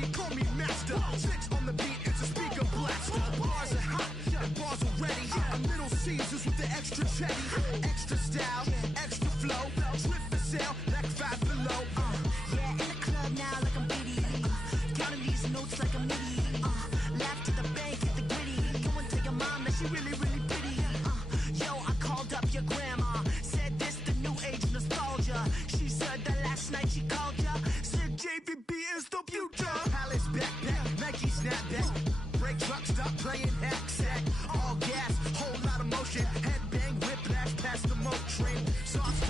MC, call me master. Six on the beat, it's a speaker blaster. Bars are hot, and bars are ready. I'm Little Caesars with the extra chetty. Extra style, extra flow. Swift for sale, like 5 below. Yeah, in the club now like I'm BD. Counting these notes like I'm MIDI. Laugh to the bank, hit the gritty. Go and tell your mom that she really, really pretty. Yo, I called up your grandma. Said this the new age nostalgia. She said that last night she called ya. Said JVB is the future. Palace backpack, Nike snapback. Break truck, stop playing hack sack. All gas, whole lot of motion. Headbang, whiplash, past the mo train. Soft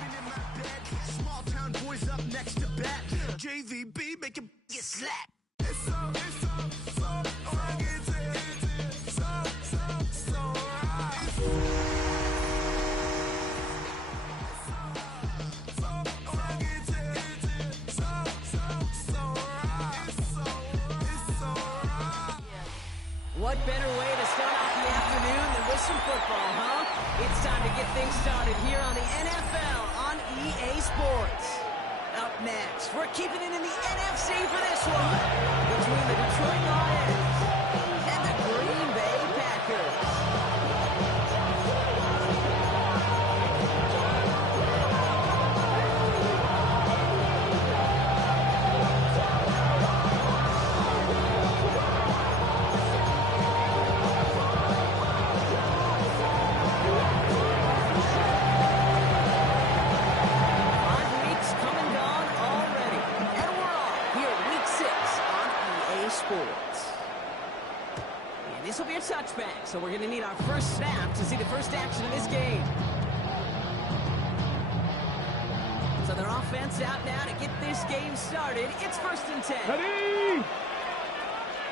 even in my bed. Small town boys up next to bat. JVB make it get slap. It's so What better way to start off the afternoon than with some football, huh? It's time to get things started here on the NFL on EA Sports. Up next, we're keeping it in the NFC for this one, between the Detroit Lions and the Green Bay Packers. This will be a touchback, so we're going to need our first snap to see the first action in this game. So their offense out now to get this game started. It's 1st and 10. Ready?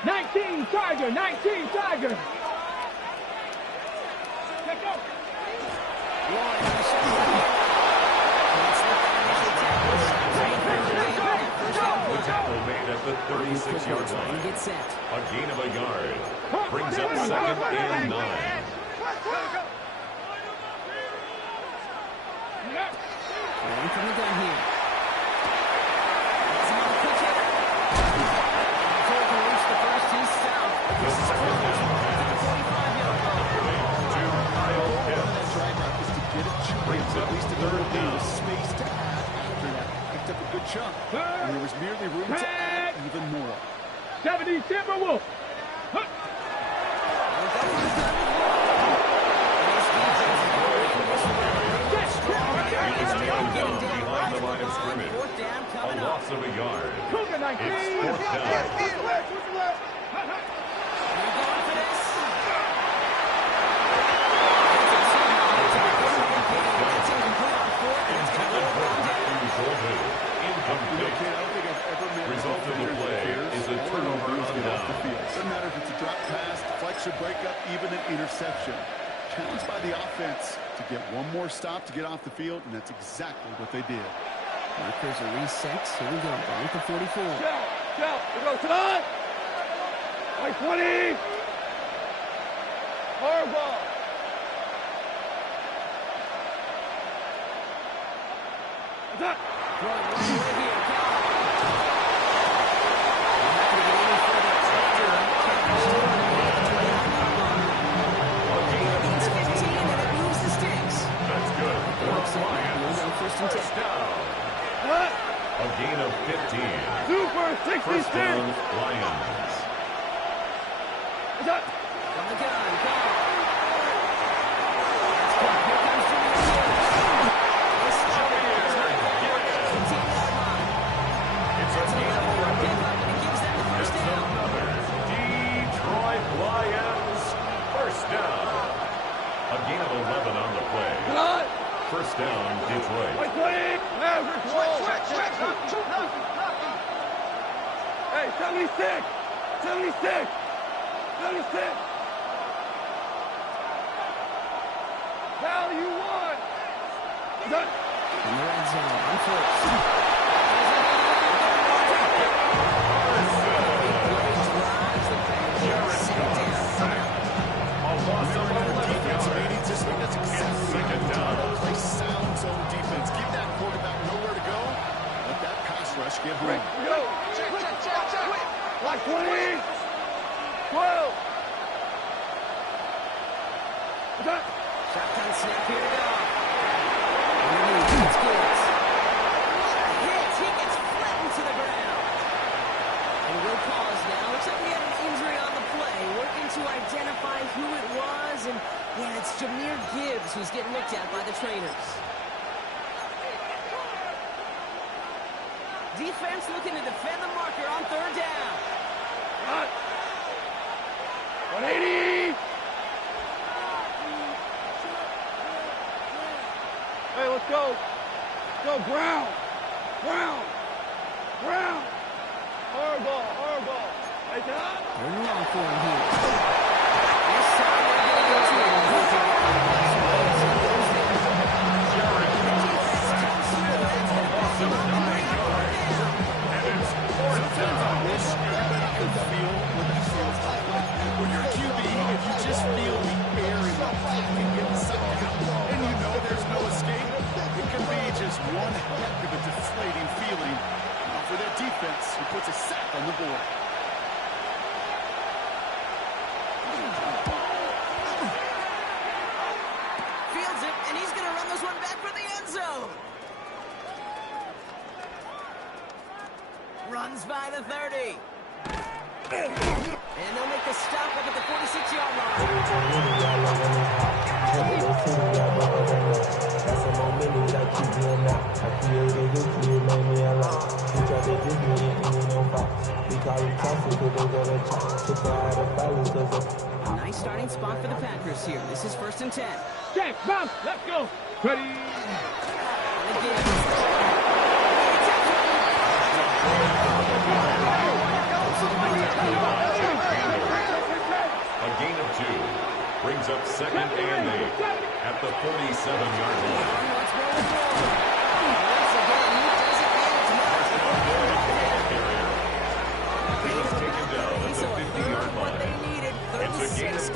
19 Tiger, 19 Tiger. Let's go. The tackle made at the 36-yard line. Get set. A gain of a yard. Brings up 2nd and 9. Ready from the gun here. That's another quick hitter. Before he can reach the first, he's south. The second down pass. To the 45-yard line. To Kyle Pitts. That drag route is to get it to Brings up at least 3rd down. space to add after that. Picked up a good chunk, and there was merely room to add even more. 70 Timberwolf. Behind the line of scrimmage. A loss of a yard. It's 4th down. Result of the play is a turnover on down. Doesn't matter if it's a drop pass, deflection, breakup, even an interception. Challenged by the offense to get one more stop to get off the field, and that's exactly what they did. Markers are reset. Here we go. Ball at the 44. Shout. We go tonight. Like 20. Hard ball. What's up? First down. What? A gain of 15. Super 66. First down, Lions. What's up? From the gun, go. It's a gain of 11. It's another Detroit Lions first down. A gain of 11 on the play. What? First down, Detroit. Like 20. Average roll. Hey, 76. 76. 76. Cal, you won. Done. In the red zone, on first. rush get home. Go. Check. Like 20. 12. Shotgun snap here to go. Underneath, that's Gibbs. What a hit! He gets flattened to the ground. And we'll pause now. Looks like we had an injury on the play. Working to identify who it was. And, yeah, it's Jahmyr Gibbs who's getting looked at by the trainers. Defense looking to defend the marker on third down. 180. Hey, let's go. Go, ground. Hard ball. Hey, down. Third and long for him here. This time they're going to go to it. When you're a QB, if you just feel the air in the pocket getting sucked out, and you know there's no escape, it can be just one heck of a deflating feeling. Now for that defense, who puts a sack on the board. Fields it, and he's going to run this one back for the end zone. Runs by the 30. And they'll make the stop up at the 46-yard line. Nice starting spot for the Packers here. This is 1st and 10. Jack, bounce. Let's go. Ready. A gain of 2 brings up 2nd and 8 at the 47-yard line. He's taken down at the 50-yard line. It's a gain of 3.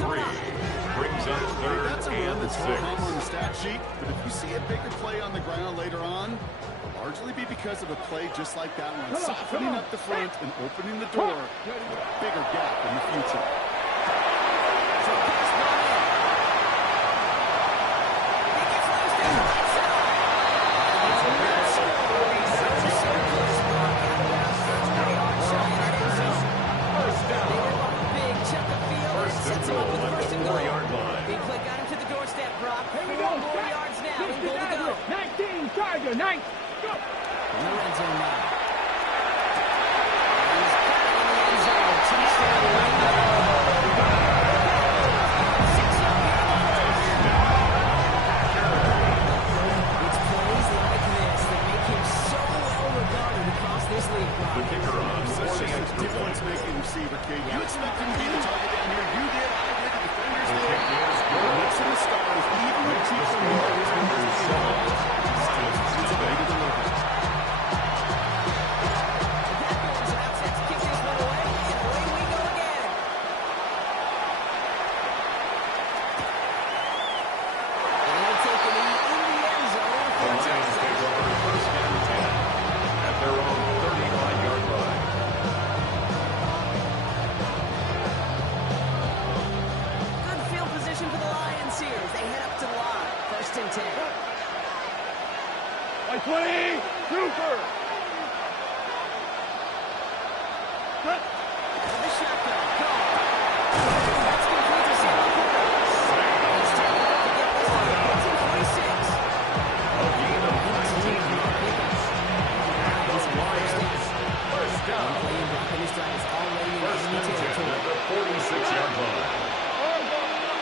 Brings up 3rd and 6. On the stat sheet, but if you see a bigger play on the ground later on, it'll largely be because of a play just like that one, softening up the front and opening the door for a bigger gap in the future. Big play got him to the doorstep, Brock. 4 more yards now. And goal to go. 19, Charger, 9. Go. In the red zone now. He's got it in the end zone. Touchdown, Lingo. 6-yard It's plays like this that make him so well regarded across this league, Brock. The kicker on setting the extra point. Difference-making receiver, Kate. You expect him to be the target down here. You did. I did. The defenders did. Mix in the stars, even with Chiefs and Warriors. It's a way to deliver. That goes out. Let's kick this one away, and away we go again. And he'll take it in the end zone for a Lions take over 1st and 10 at their own 39-yard line. Good field position for the Lions here as they head up to the line. 1st and 10. Like 20, Cooper. The shotgun. Call. That's complete to Sam Cooper. He's taken up to get this one. 46. A gain of 19 yards. At the Lions, 1st down. Playing Brock in his drive is already in 1st enemy and 10 territory. at the 46-yard line.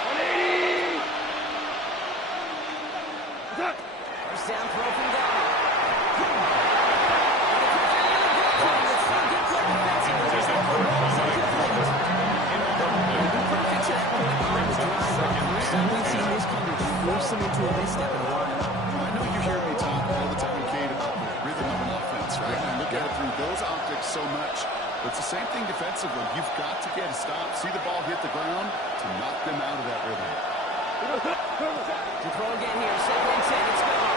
180. First down throw from God. Force him into a misstep in a while. I know you hear me talk all the time, Kate, about the rhythm of an offense, right? And I look at it through those optics so much. But it's the same thing defensively. You've got to get a stop, see the ball hit the ground to knock them out of that rhythm. To throw again here, 2nd and 10. It's gone.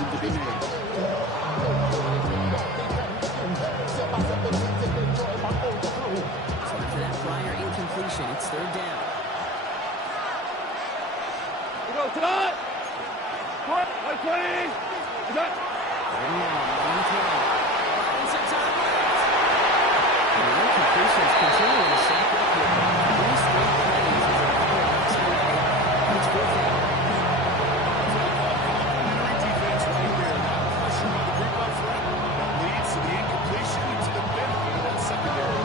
decision to be made. So after that prior incompletion, it's third down. We go tonight. Right 20. Is that? And now, maintain. Buying some time left. And the incompletions continue to stack up here. These three plays as a couple of knocks away. It's fourth down. Complimentary defense right there. That pressure by the group up front that leads to the incompletion and to the benefit of that secondary.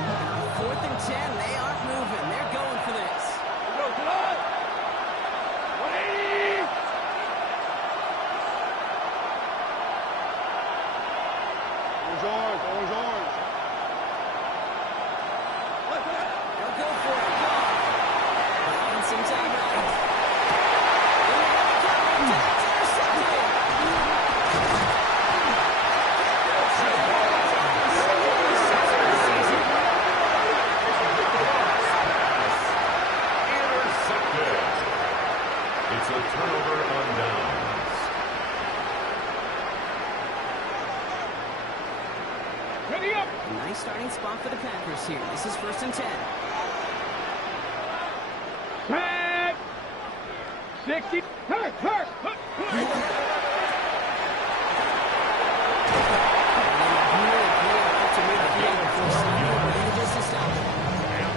And on 4th and 10, they aren't moving. They're going for this. We go tonight. 180. Orange. They'll go for it. Buying some time left. And they have it coming. That's intercepted. Intercepted. It's a turnover on downs. Ready up. A nice starting spot for the Packers here. This is 1st and 10. Pack. 60. Hurt. And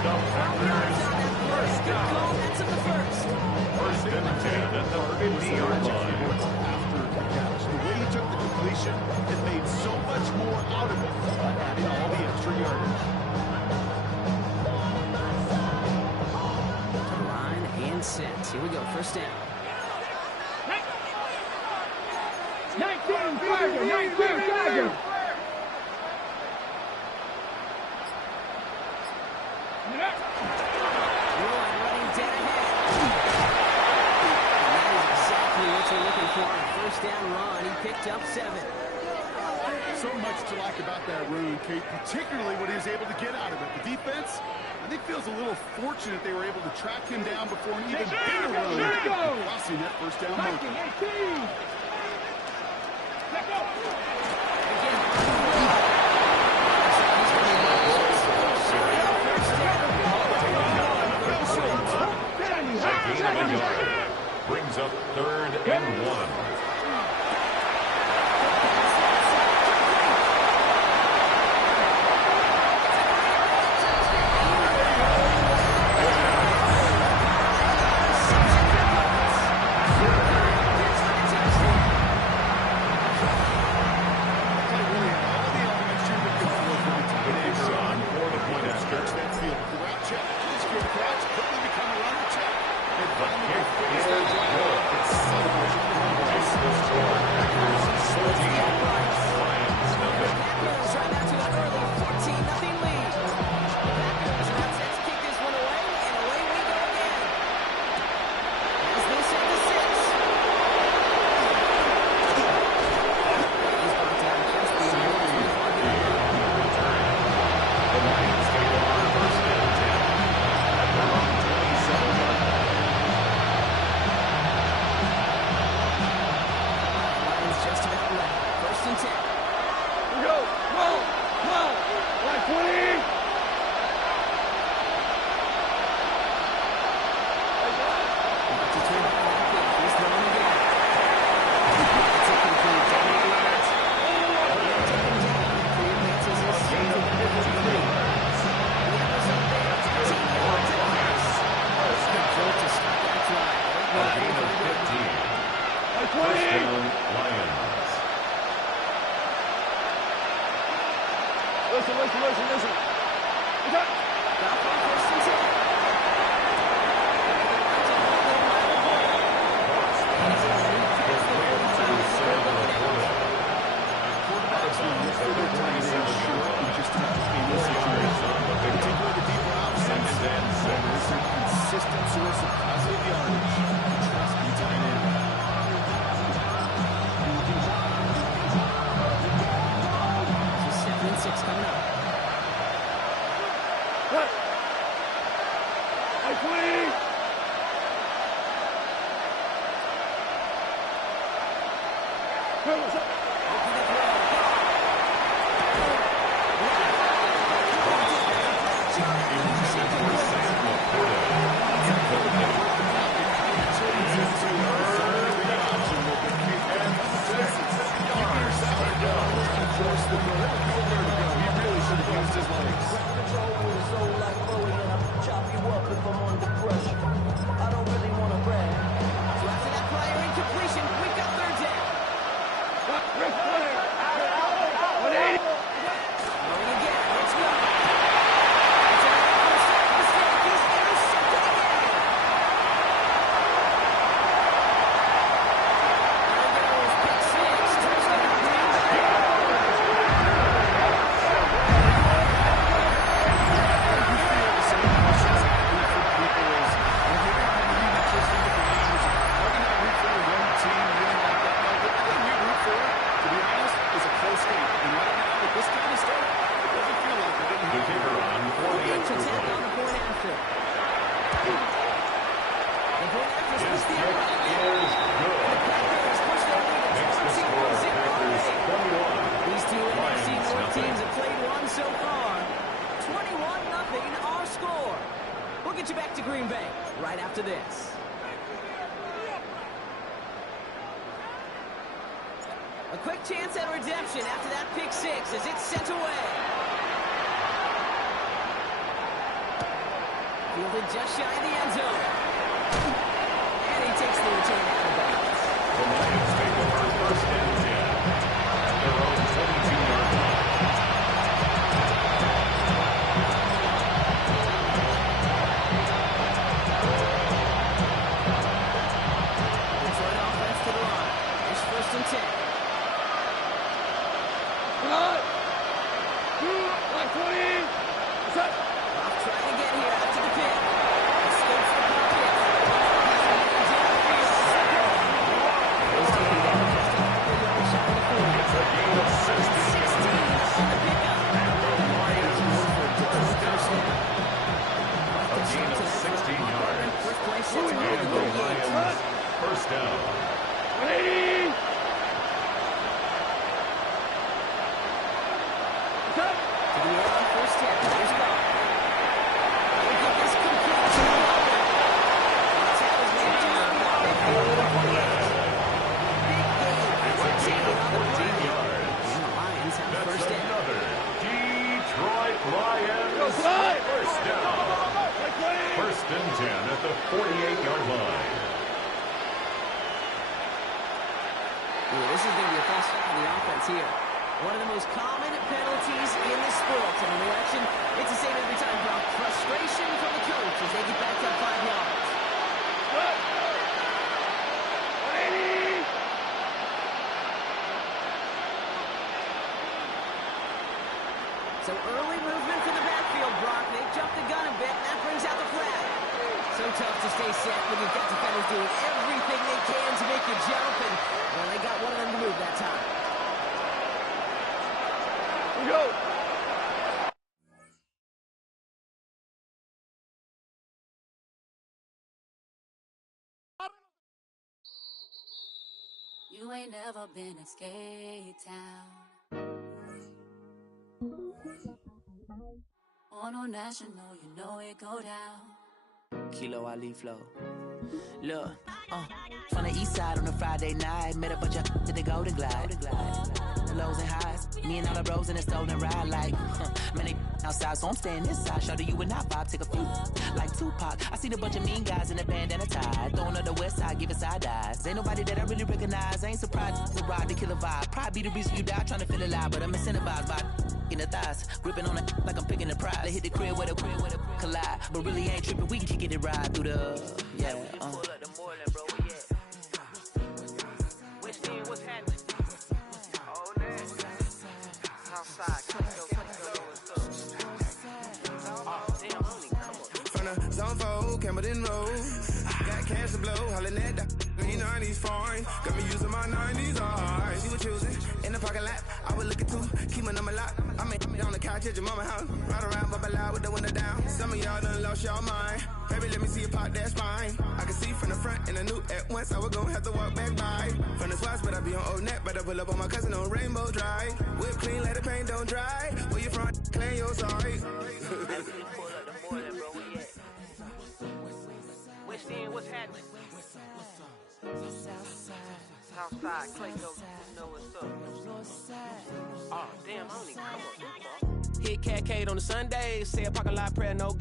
up Packers. First down. First and 10 at the 50-yard line. After the catch, the way he took the completion, it made so much more out of it by adding all the extra yardage. To the line and set. Here we go. First down. 19 Tiger. Roy running dead ahead. And that is exactly what you're looking for on a first down run. He picked up 7. So much to like about that run, Kate, particularly what he was able to get out of it. The defense, I think, feels a little fortunate they were able to track him down before an even bigger run, crossing that first down marker. Brings up 3rd and 1. Listen. Consistent source of positive yardage. Trust the tight end. So 7 and 6 coming up. A quick chance at redemption after that pick six as it's sent away. Fielded just shy of the end zone. And he takes the return out of bounds. The Lions take over first and 10 at their own 22-yard line. Detroit offense to the line. It's first and 10. Trying to get here after the pick. Escapes the pocket. It's a gain of 16 on the pickup. And the Lions move for first down. A gain of 16 yards. First place And the Lions first down. 180! To the air on first down. Here's God. We'll get this complete to the line. That's how it's made down. Big gain. It's a gain of 14 yards. And the Lions have That's first down. another Detroit Lions first down. First and 10 at the 48-yard line. Yeah, this is going to be a false start on the offense here. One of the most common penalties in the sport. And in the action, it's the same every time, Brock. Frustration from the coach as they get back up 5 yards. So early movement from the backfield, Brock. They jumped the gun a bit, and that brings out the flag. So tough to stay set when you've got defenders doing everything they can to make you jump, and well, they got one of them to move that time. Go! You ain't never been in Skate Town. On a national, you know it go down. Kilo Ali flow. Look, from the east side on a Friday night, met a bunch of to the Golden Glide. The lows and highs, me and all the bros in a stolen ride, like, man, they outside, so I'm staying this side. Show you and I vibe, take a few, like Tupac. I seen a bunch of mean guys in a bandana tie, throwing up the west side, giving side eyes. Ain't nobody that I really recognize, I ain't surprised to ride the killer vibe. Probably be the reason you die, trying to feel alive, but I'm incentivized by in the thighs, gripping on it like I'm picking the prize. They hit the crib where the collide, but really ain't tripping. We can kick it and ride through the Pull up the Moreland, bro. What's happening? Oh, outside, From the zone 4, Campbell Road. Got cash to blow, hollering at the 90s foreign. Got me using my 90s eyes. She was choosing in the parking lot. I was looking too, keep my number locked. I'm on the couch at your mama house. Ride around, bubble loud with the window down. Some of y'all done lost y'all mind. Baby, let me see you pop that spine. I can see from the front and I knew at once I was gonna have to walk back by. From the spots, but I be on old net. Better pull up on my cousin on Rainbow Drive. Whip clean, let the paint don't dry. Where you from? Claim your sorry. West End, what's happening? Southside, Clayco, you know what's up. Oh, damn, I don't even come up. Hit Catcade on a Sunday, say a parking lot prayer, no.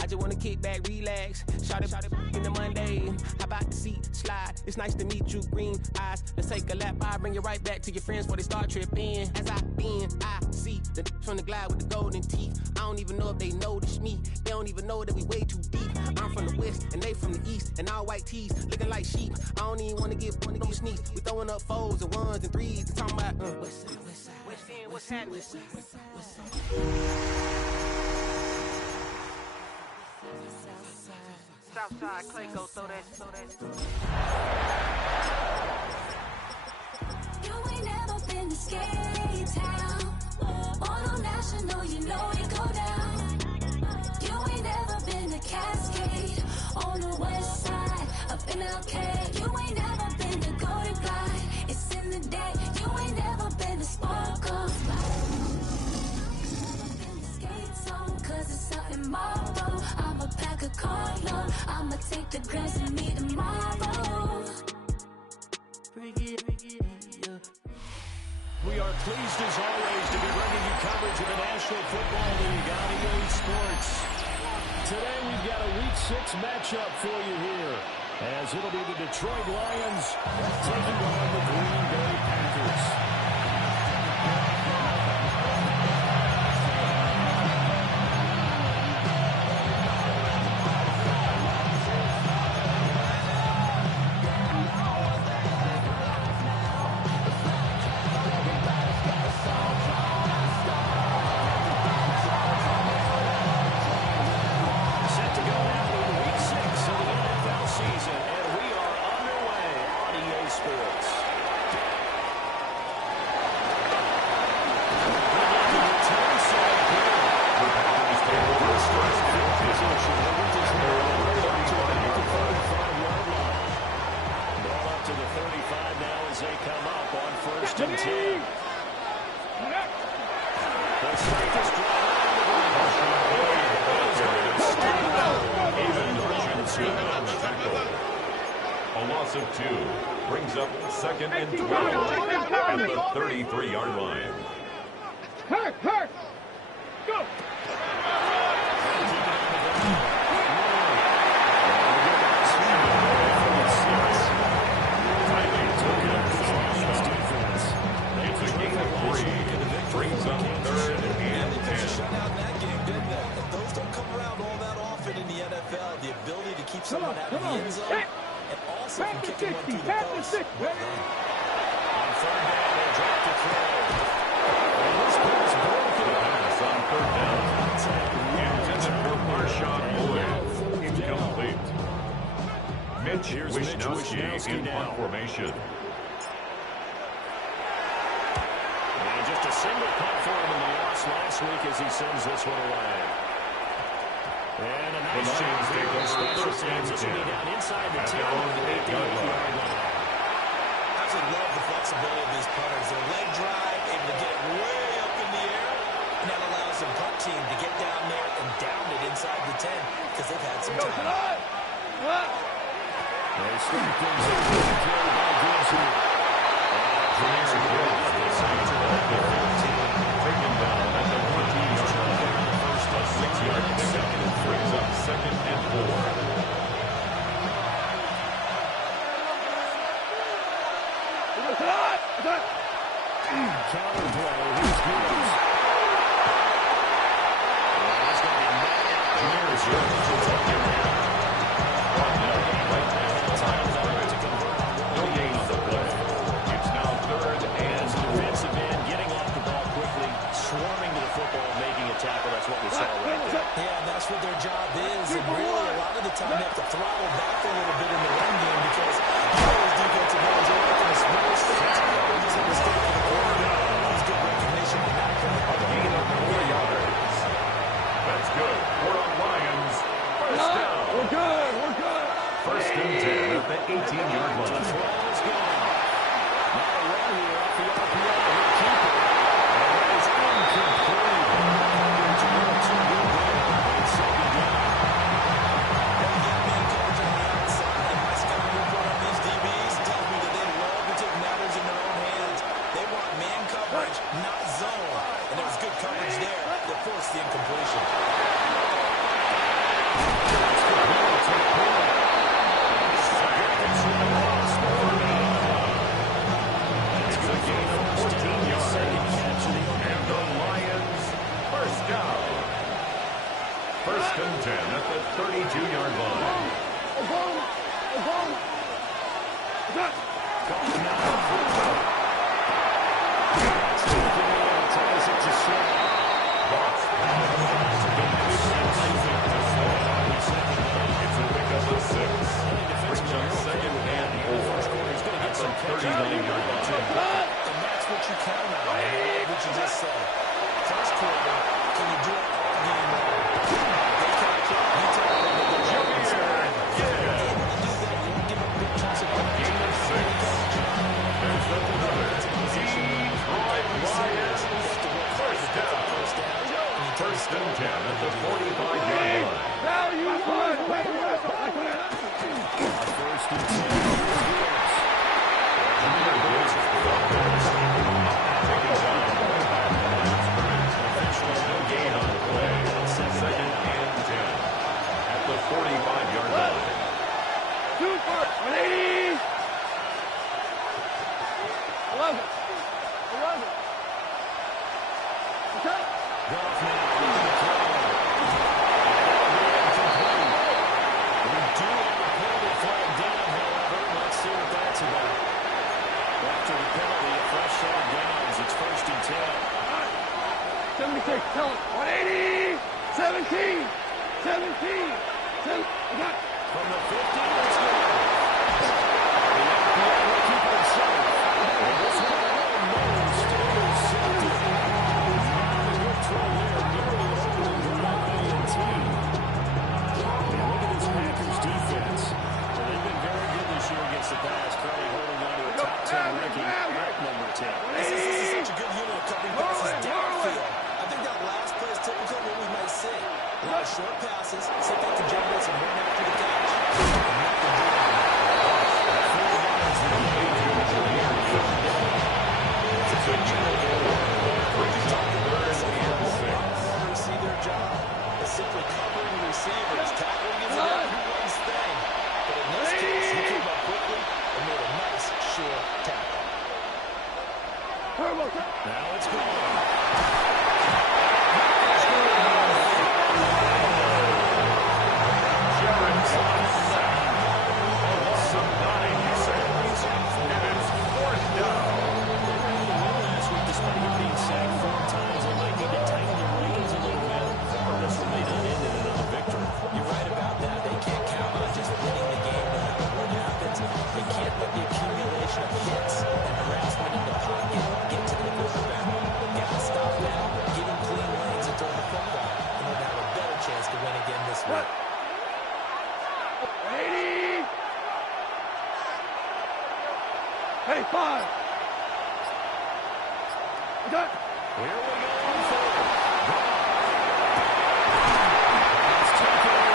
I just wanna kick back, relax, shout it in the Monday. How about the seat slide? It's nice to meet you, green eyes. Let's take a lap, I bring you right back to your friends before they start tripping. As I bend, I see the from the glide with the golden teeth. I don't even know if they notice me. They don't even know that we way too deep. I'm from the west and they from the east, and all white tees looking like sheep. I don't even wanna get sneak. We throwing up fours and ones and threes. And talking about West End, what's happening? Southside, Clayco, throw that. You ain't never been to Skate Town. On National, you know it go down. You ain't never been to Cascade. On the west side, up in LK. You ain't never been to Golden Glide. It's in the day. You ain't never been to Sparkle. Skate zone, cause it's out in Marlboro. I'ma pack a carload. I'ma take the grass and meet tomorrow. We are pleased as always to be bringing you coverage of the National Football League on EA Sports. Today we've got a Week 6 matchup for you here, as it'll be the Detroit Lions taking on the Green Bay Packers. A loss of 2 brings up 2nd and 12 at the 33-yard line. Hurt! Go! It's a gain of 3. Brings up 3rd and 10. Those don't come around all that often in the NFL. The ability to keep someone out of the end zone. And also from kicking one through the post. On 3rd down, they drop to throw. And this pass broken. Pass on 3rd down. Intended for Marshawn Lloyd. Incomplete. Mitch Wishnowsky in punt formation. And just a single punt for him in the loss last week as he sends this one away. And a nice chance to go special teams. This will be down inside the 10 on the 8-yard line. Absolutely love the flexibility of these punters. Their leg drive, able to get it way up in the air, and that allows the punt team to get down there and down it inside the 10 because they've had some time. They start things up with the carry by Gibbs here. Taken down at the 14-yard line. First a 6-yard pickup. Brings up 2nd and 4. Counter play. Here's Gibbs. He's going to be mad. Here's your taken down. Right there. Time to convert. No gain on the play. It's now 3rd and defensive end getting off the ball quickly, swarming to the football, making a tackle. That's what we saw right there. Yeah, that's what their job is. And really, a lot of the time, they have to throttle back a little bit in the run game because those defensive ends are making a small stance. They're just a mistake for the quarterback. That's good recognition. a gain of 4 yards. That's good for the Lions. First gain of 14 yards. And the Lions, first down. First and 10 at the 32-yard line. It's a pickup of 6. Brings up second and 4. At the 39-yard line. And that's what you count on. What you just said. First quarter, can you do it game one? They catch it, you take it, and they go right inside. If you're able to do that, you don't give up big chunks of ball. Gain of 6. There's another. Detroit Lions. First down. First and 10 at the 45-yard line. Now you won! First and 10. No gain on the play. Second and 10 at the 45-yard line. 180! 11. Okay. Goff now looking to throw. Incomplete. We do have a penalty flag down, however. Let's see what that's about. After the penalty, a fresh set of downs. It's first and 10. 76, tell it. 180! 17! 17! I got it. From the 50, let's go. The FPL will keep it safe. And this one alone knows still safety. A good throw there, nearly opening drive INT. And look at this Packers defense. Well, they've been very good this year against the pass. Currently holding on to a top 10 ranking at number 10. This is such a good unit of covering passes downfield. I think that last play is typical of what we might see. A lot of short passes, sit back to generate some run after the catch. See their job is simply covering the receivers. Tackling is everyone's thing. But in this case, he came up quickly and made a nice, sure tackle. Now it's gone. Hey, 5. I got it. Here we go on third. Let's take it in.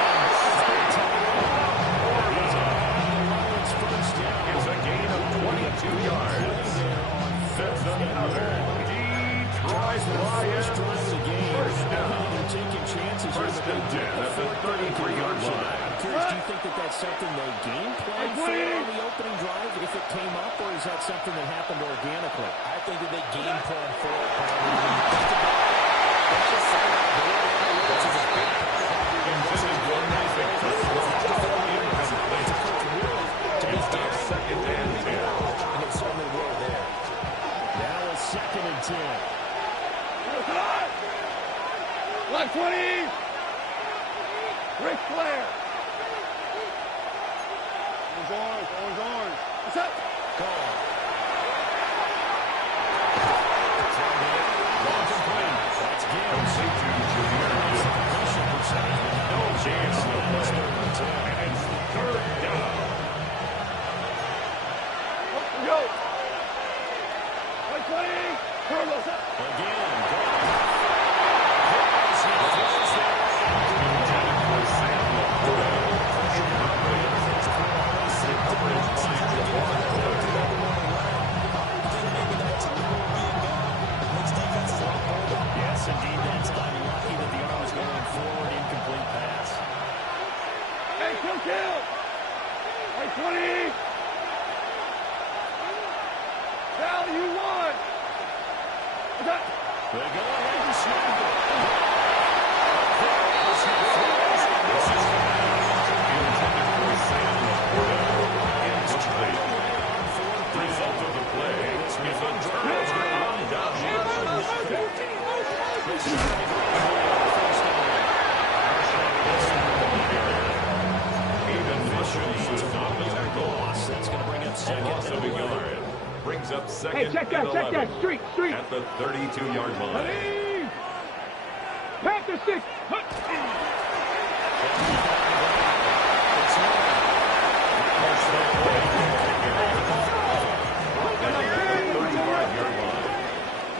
It's first down. It's a gain of 22 yards. That's another. Detroit Lions. First down. They're taking chances. First and 10 at the 33-yard line. Do you think that that's something they game planned for on the opening drive if it came up, or is that something that happened organically? I think that they game planned for it. When you think about it, that's just something that this is a big part of having Intended for nothing. Incomplete. It's now second and 10. and it certainly will there. Now a second and 10. 120! Ric Flair! Orange. What's up? Go. That's Gibbs. Completion percentage with no chance to miss third and 10. And it's third down. Go! 120! Turtles up! Again, go. Yes, indeed, that time. Lucky that the arm was going forward. Incomplete pass. Hey, kill! 120! Val, you won! They go ahead and snap it. This is intended for Sam Cordell. Incomplete. Result of the play is a turnover on down. Even missions is not the loss. That's going to bring up second. Loss of a yard. Brings up second. Hey, check that, street. At the 32-yard line. Panther 6.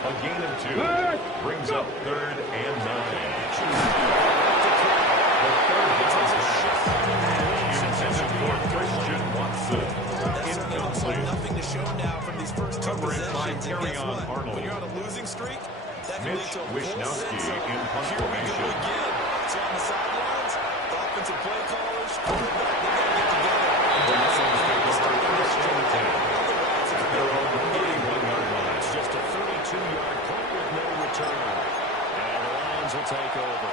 A gain of 2 brings up 3rd and 9. The third down intended for Christian Watson. Incomplete. Nothing to show now from these first two possessions. Arnold. When you're on a losing streak, that can lead to a Wisnowski in punt Here we go formation. again. So on the sidelines, the offensive play callers, quarterback, they got to get together. The Lions take over first and 10 at their own 31-yard line. It's just a 32-yard punt with no return. And the Lions will take over.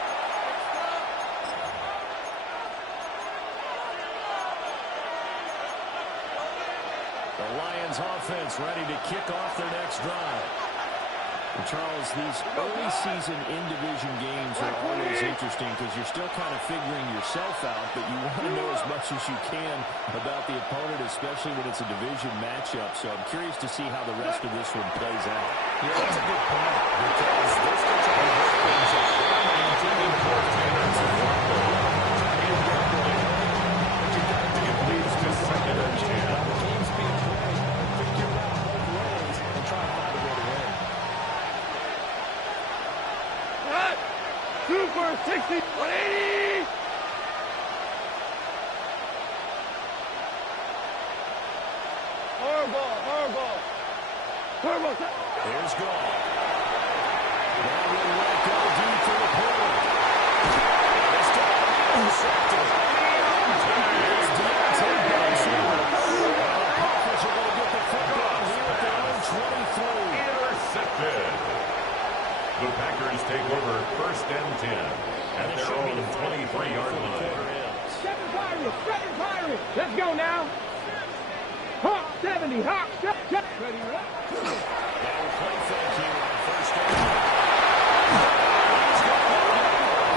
The Lions offense ready to kick off their next drive. And Charles, these early season in-division games are always interesting because you're still kind of figuring yourself out, but you want to know as much as you can about the opponent, especially when it's a division matchup. So I'm curious to see how the rest of this one plays out. Yeah, that's a good point because those guys are going to work things up. It leads to second and 10. Games being played, figure out both ways and try to find a way to win. 2 for 60. 180. Horrible. Here's Gall. Ball will let go deep for the corner. It's intercepted. Packers are going to get the football here at their own 23. Intercepted. The Packers take over first and 10 at their own 23-yard line. Second Pirates. Let's go now. Hawk 70. Hawk. Ready, right? They'll play fake here on first down.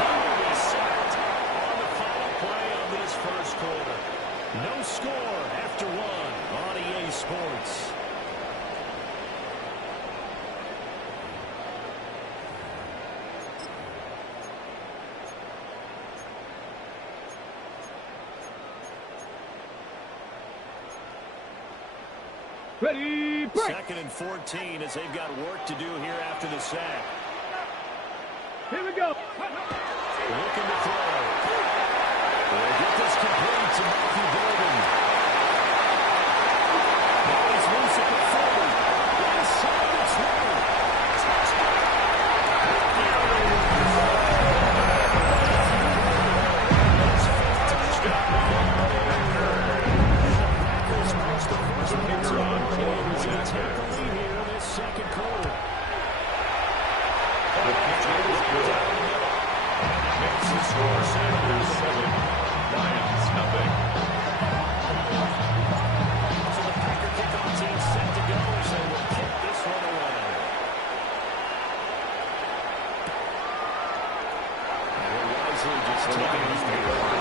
He is sacked on the final play of this first quarter. No score after 1 on EA Sports. Ready, break. Second and 14 as they've got work to do here after the sack. Here we go. Looking to throw. They'll get this complete to Matthew Golden. Now he's loose at the 40. Inside the 20. Second quarter. The pitch is good. Makes the score Sanders 7, Lions nothing. So the Packer kickoff team set to go as they will kick this one away. And we're wisely just taking this game on.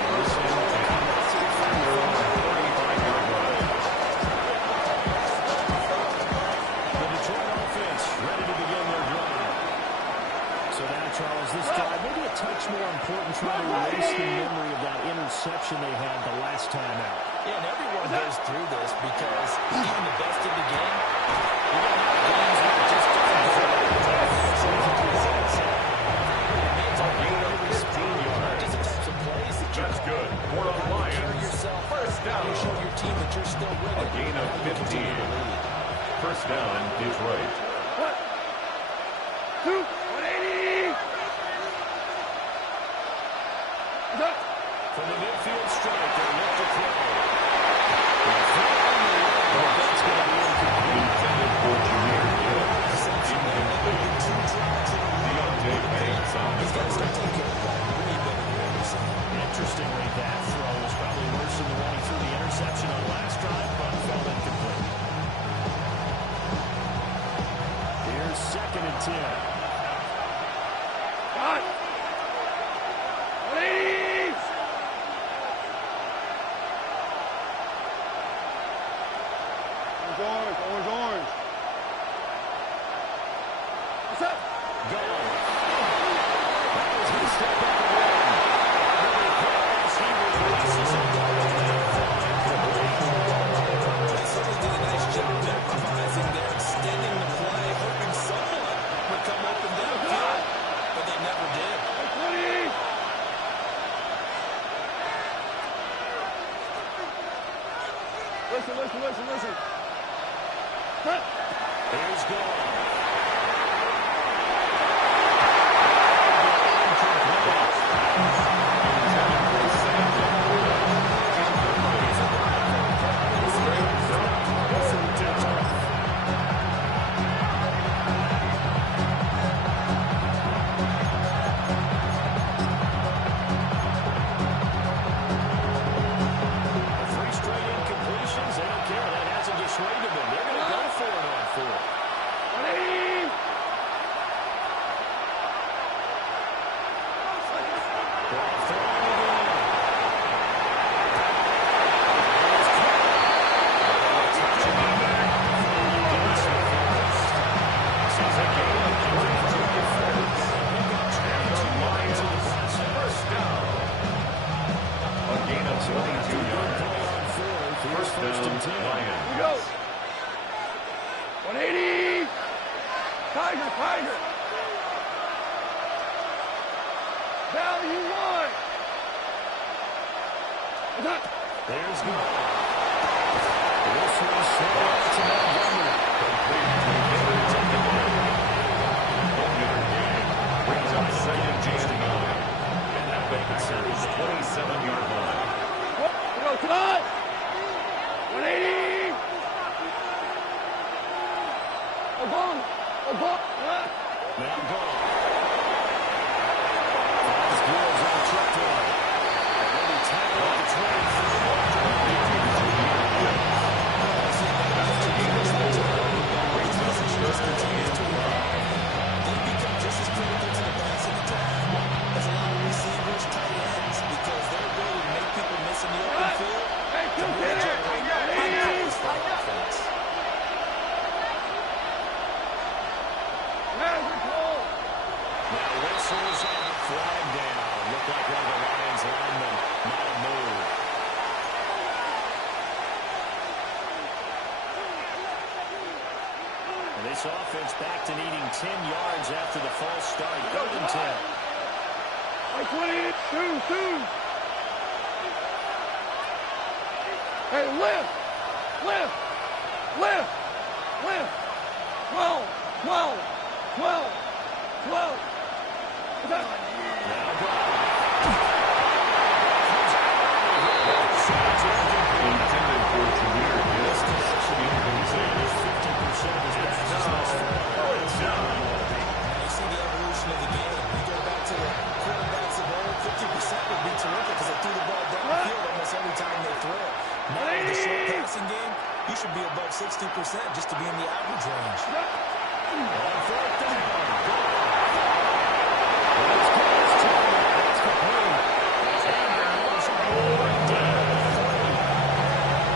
Charles, this drive maybe a touch more important trying to erase the memory of that interception they had the last time out. Yeah, and everyone goes through this because even the best of the game, you're going to have games where it just doesn't go right. It's a gain of 15 yards. Just the types of plays that you That's good. For the Lions. carry yourself. First down. You show your team that you're still winning. A gain of 15. First down, Detroit. 2, 180. From the midfield strike, they look to throw. That's going to be incomplete. Intended for Jameer Gibbs. Incomplete. and 10. Cut. 180. Orange, orange. What's up? Gone. That was his step back and run. Really close. He was racing some down that flying complete. They certainly did a nice job improvising there, extending the play, hoping someone would come open downfield, but they never did. 20. Listen. Cut. Here's Gone. First and 10. Here we go. 180. Tiger. Value one. There's Gone. This one slow out to Montgomery. Complete to brings up second and 9. And that makes it his 27-yard line. Here we go. Cut. 180. A ball. Now Gone. Fives Gills on the truck down. Already tackled at the 23. They become just as critical to the passing attack as a lot of receivers, tight ends, because their ability to make people miss in the open field can really generate big plays for our offense. Now whistles and a flag down. Looked like one of the Lions linemen might have moved. And this offense back to needing 10 yards after the false start. 3rd and 10. Like 20. Two. Hey, lift. 12. Now Gone. Intended for Jameer Gibbs. Is 50% of his passes thus far. You see the evolution of the game. You go back to the quarterbacks of old, 50% would be terrific because they threw the ball downfield almost every time they throw it. Now with the short passing game, you should be above 60% just to be in the average range. On 4th down.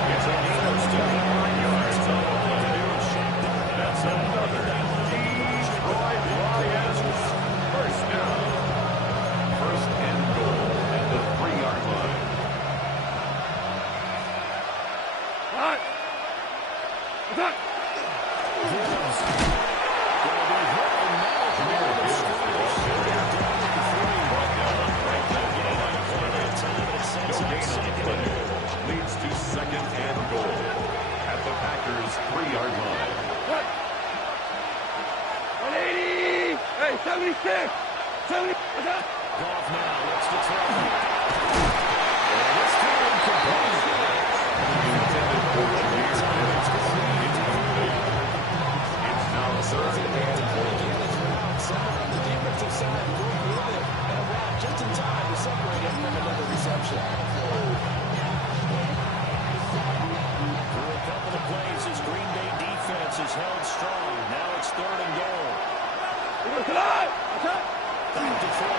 It's a gain of 79 yards on the play. That's another Detroit Lions first down. First and goal at the 3-yard line. Leads to second and goal at the Packers' 3-yard line. 180. Hey, 76. 70. Goff now looks to throw. And this throw incomplete. Intended for Jameer Gibbs. It's now 3rd and goal. Someone on the defensive side broke early and arrived just in time to separate him from another reception. For a couple of plays, his Green Bay defense is held strong. Now it's 3rd and goal. Back to throw.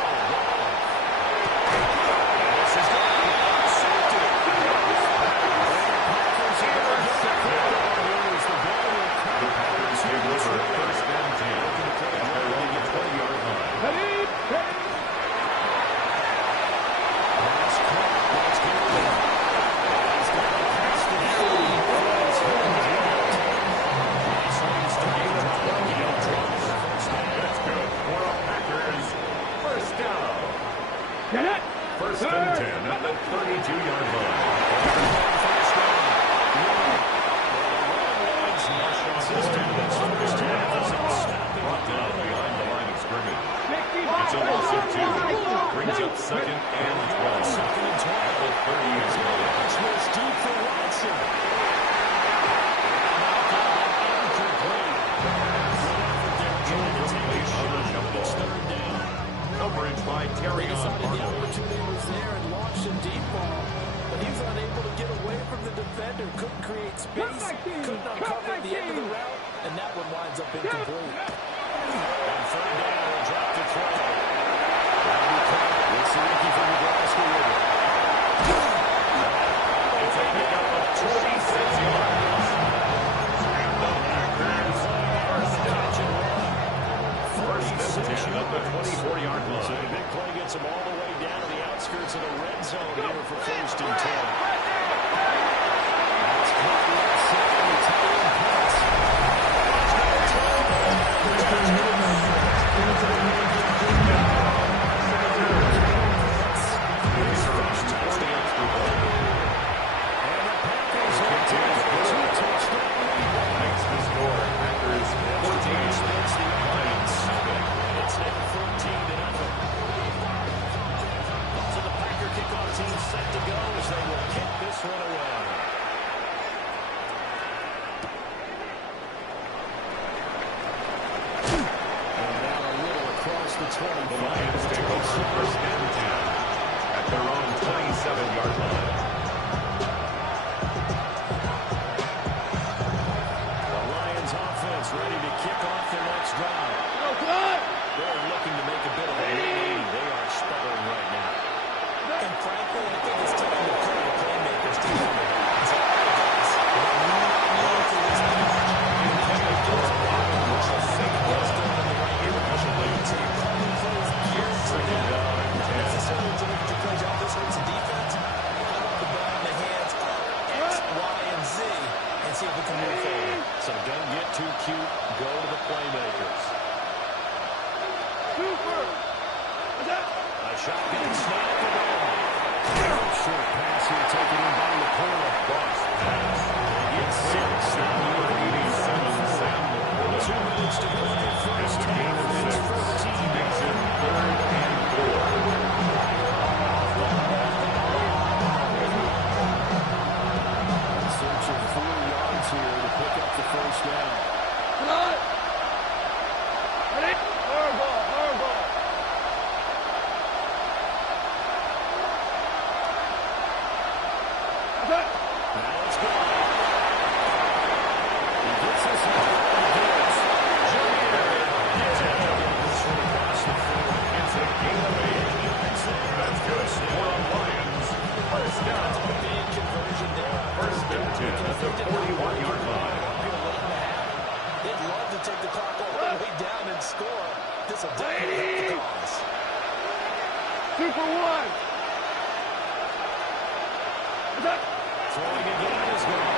This is going to be intercepted. Packers are going to get the ball will come. The Packers take over first and 10 at their own 20-yard line. Pass caught. Let's get it. He's got to pass the field. It's home dropped. Nice leads to the That's good for the Packers. First down. First and 10 at the 32-yard line. First down. Brought down behind the line of scrimmage. It's a loss of 2. Brings up second and 12. Second and 12. With 30 yards left. It's deep for Watson. Coverage by Terry on The Arnold. opportunity was there and launched a deep ball, but he was unable to get away from the defender, couldn't create space, couldn't uncover the end of the route, and that one winds up incomplete. On third down, he'll drop to throw. Randy Clark with Sawicki from Nebraska with it. It's a pickup of 26 yards. And the Packers first down. First and 10 at the 24-yard line. So the big play gets him all the way down to the outskirts of the red zone here for first and 10. That's caught left side. Italian pass. His first touchdown. And the Packers have taken 2 touchdown lead. Makes the score. Packers 14. That's the Lions 7. It's now 14-0. So the Packer kickoff team set to go as they will kick this one away. And now a little across the 20. The Lions take over first and 10 at their own 27-yard line. The Lions offense ready to kick off their next drive. They're looking to make a bit of a 180. They are sputtering right now. And frankly, I think it's time to call the playmakers together. So don't get too cute. Go to the playmakers. A shotgun snap to Bowman. Short pass here taken in by the corner. Cross pass. It's 6. Now you're 87. Sam. 2 minutes to go. First game of 14. Makes it 3rd and 4. Searching 4 yards here to pick up the first down. Now let's go. He gets us out of this. It's a gain of 8. That's good for the Lions. First down. Big conversion there. First and 10 at the 41-yard line. They'd love to take the clock all the way down and score. This will definitely help the cause. 2 for 1. throwing again is gone.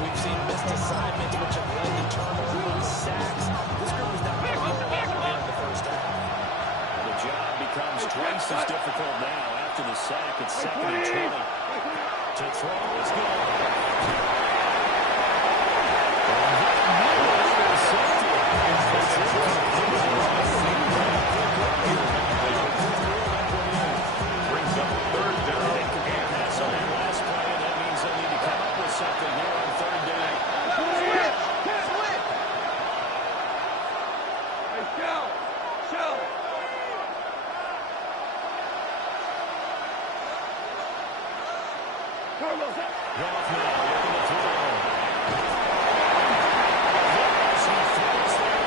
We've seen missed assignments which have led to turnovers, sacks. This group is not going to be in the first half. And the job becomes twice as difficult now after the sack. It's 2nd and 20. To throw is gone. Brings up 3rd down. Pass on that last play, and that means they'll need to come up with something here on 3rd down. Goff now looking to throw. Yes, he throws there.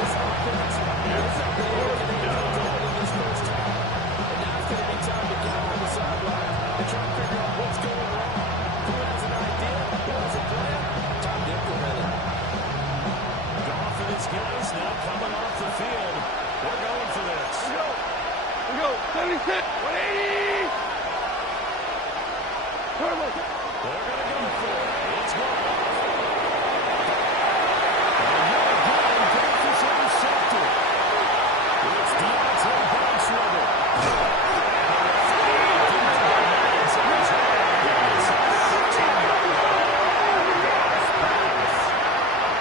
This offense is a big in this first half. And now it's going to be time to get on the sideline and try to figure out what's going wrong. Who has an idea? Who has a plan? Time to implement it. Goff and his guys now coming off the field. We're going for this. We go. 76. 180. Turbo. They're going to go for it. It's Goff. It's Deontay Banks with it.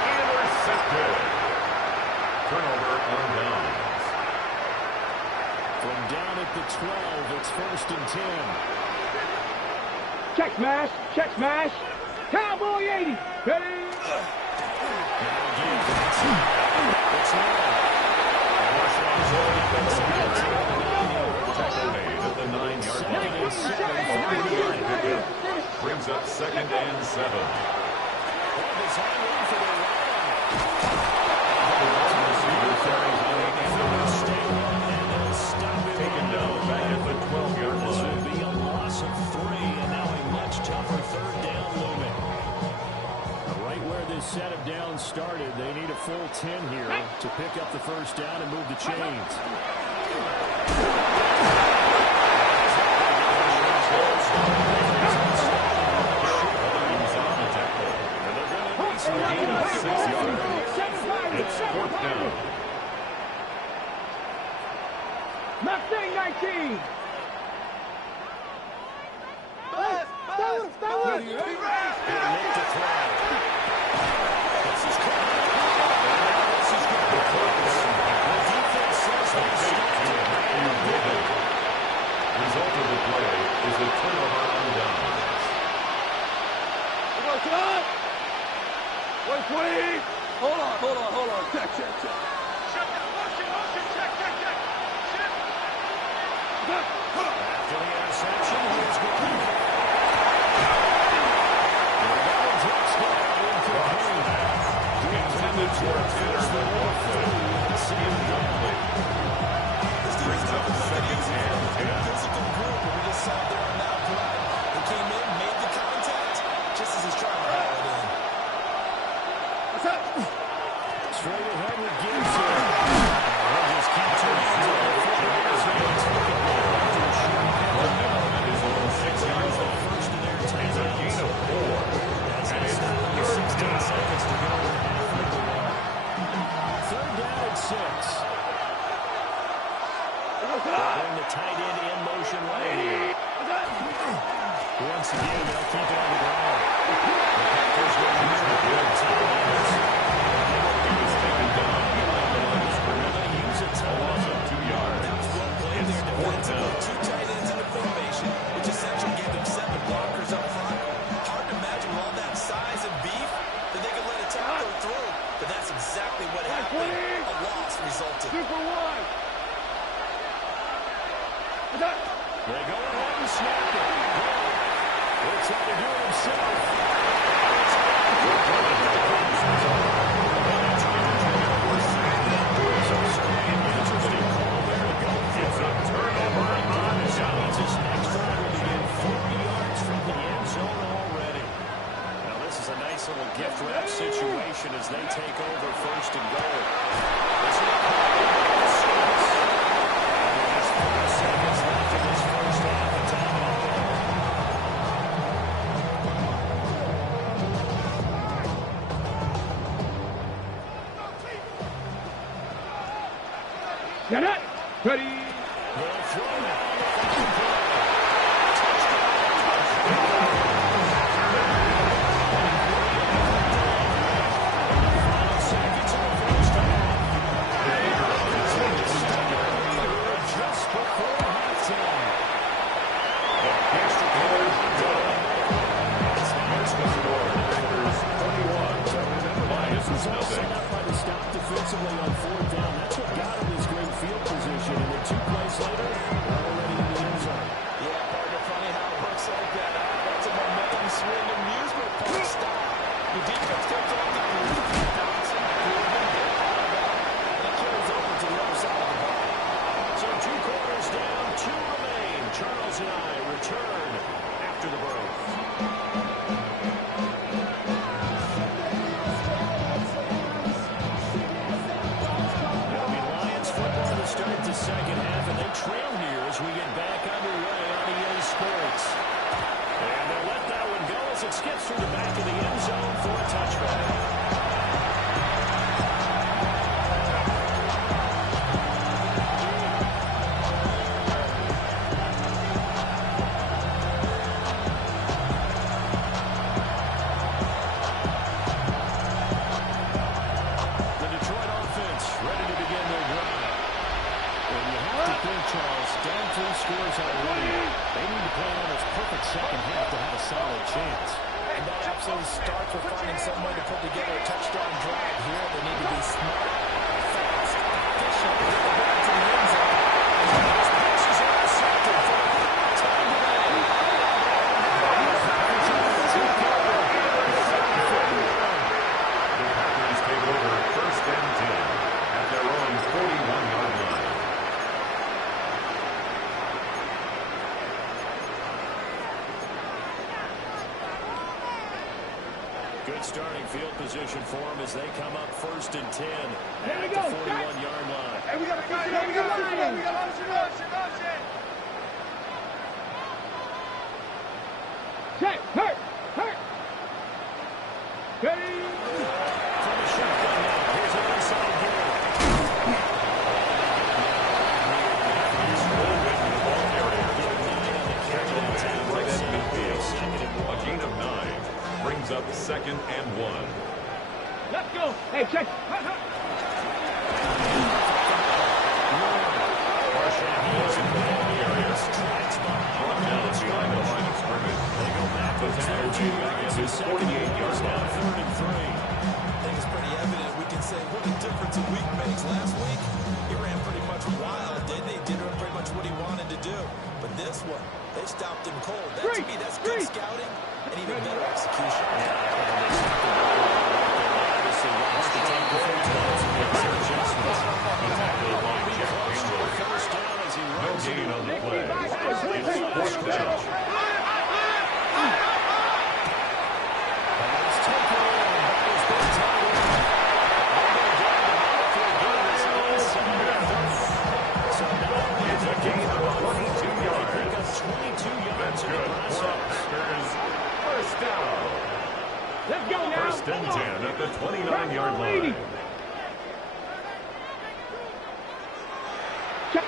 Intercepted. Turnover on downs. From down at the 12, it's 1st and 10. Check smash. Check smash. Cowboy 80. Ready. Now again, it's Long. Tackle made at the 9-yard line. 3-yard pickup. Brings up 2nd and 7. Taken down back at the 12-yard line. This will be a loss of 3, and now a much tougher 3rd down looming. Right where this set of downs started, they need a full 10 here to pick up the 1st down and move the chains. It's 4th down. Mustang 19. Result of the play is a turnover on downs. 120. Hold on. Check. After the interception, here's Goff. Intended for Tanner the Wolfman. Incomplete. Brings up 2nd and 10. Physical group, and we just saw there on that play. He came in, made the contact, just as he's trying to haul it in. What's up? Straight ahead with Gibbs here. They'll just keep turning to the football. That is on 6 yards off. First in their It's a gain of 4. And it's 16 seconds to go. 3rd down at 6. Bring the tight end in motion right here. Once again, they'll keep it on the ground. The Packers will use the good tight ends. He was taken down behind the line of scrimmage. They use a A tight loss end. of 2 yards. That was well played It's there 4th defensively. down. 2 tight ends in the formation, which essentially gave them 7 blockers up front. Hard to imagine with all that size and beef that they could let a tackle through. But that's exactly what happened. A loss resulted. 2 for 1. They go ahead and snap it. They'll try to do it himself. Interesting call there to go. It's a turnover on downs. His next drive will begin 40 yards from the end zone already. Now this is a nice little gift wrap situation as they take over 1st and goal. It's not just 4 seconds left in this first half of time. Get it. Ready. They'll throw it. Defensively on 4th down. That's what got him this great field position. And then 2 plays later, already in the The defense kept on the move. Dodson, Corbin, and it carries over to the other side of the ball. So 2 quarters down, 2 remain. Charles and I return after the break. Start the second half, and they trail here as we get back underway on EA Sports. And they'll let that one go as it skips through the back of the end zone for a touchback. Charles, down 3 scores already. They need to play on its perfect second half to have a solid chance. And that absolutely starts with finding some way to put together a touchdown drive here. They need to be smart, fast, efficient, get the ball to the end zone. And those passes are intercepted for a touchdown today. The Packers take over 1st and 10 at their own 41-yard line. Good starting field position for them as they come up 1st and 10 at the 41-yard line. Hey, we got motion. Check, hurt. Ready. From the shotgun now, here's an inside game. A gain of 9 brings up 2nd and 1. Let's go. Hey, check. The penalty is 48 yards now 3rd and 3. I think it's pretty evident. We can say what a difference a week makes. Last week, he ran pretty much wild, didn't he? Did pretty much what he wanted to do. But this one, they stopped him cold. That, to me, that's good scouting and even better execution. No gain on the play. It's 4th down. That's good for Packers. 1st down. Let's go now. 1st and 10 at the 29-yard line. Check.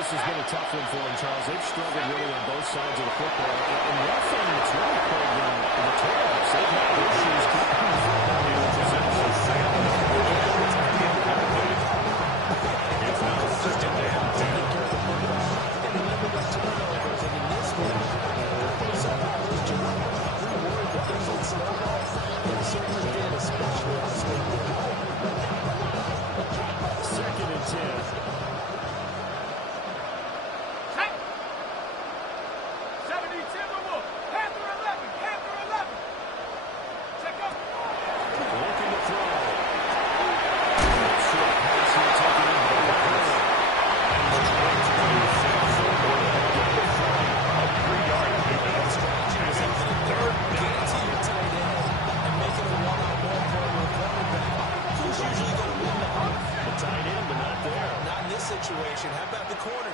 This has been a tough one for them, Charles. They've struggled really on both sides of the football. And one thing that's really pulled them in the playoffs, they've had issues keeping the football. It's now 2nd and 2nd and 10.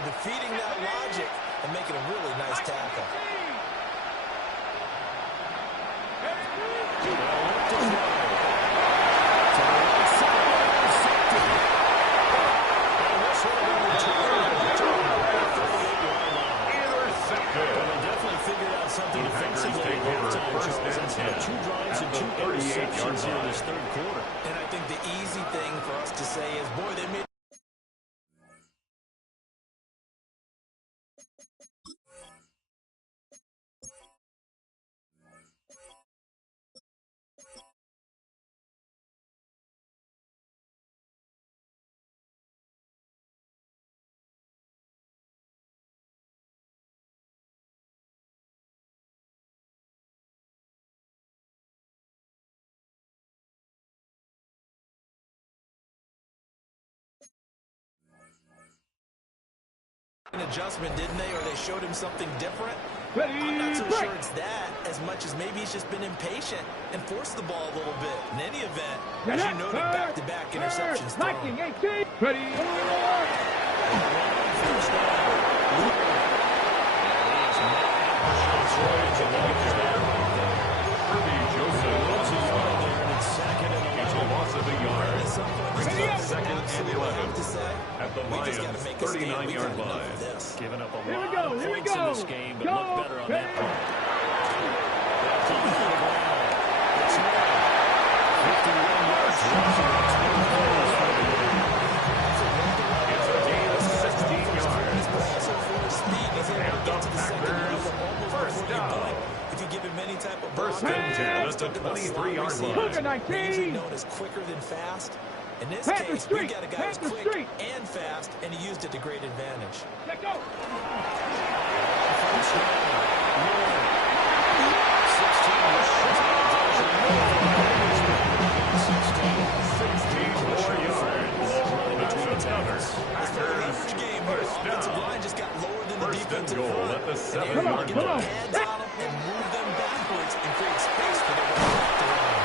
defeating that logic and making a really nice tackle. Something defensively at halftime, Charles. That's now 2 drives and 2 interceptions here in this third quarter. And I think the easy thing for us to say is, boy, they made an adjustment, didn't they? Or they showed him something different? I'm not so sure it's that as much as maybe he's just been impatient and forced the ball a little bit. In any event, as you noted, back-to-back interceptions thrown. Second and 11 at the Lions' 39-yard line. Giving up a lot of points in this game, but look better on that part. It's 51 yards. It's a gain of 16 yards. And the Packers first down. If you give him any type of First and 10 at the 23-yard line. Usually known as quicker than fast. In this case, we've got a guy who's quick and fast, and he used it to great advantage. Let go. 16 more yards. Packers game here. Offensive line just got lower than the defensive goal front. at the 7-yard line. Hands on them and move them backwards and create space for them to wrap around.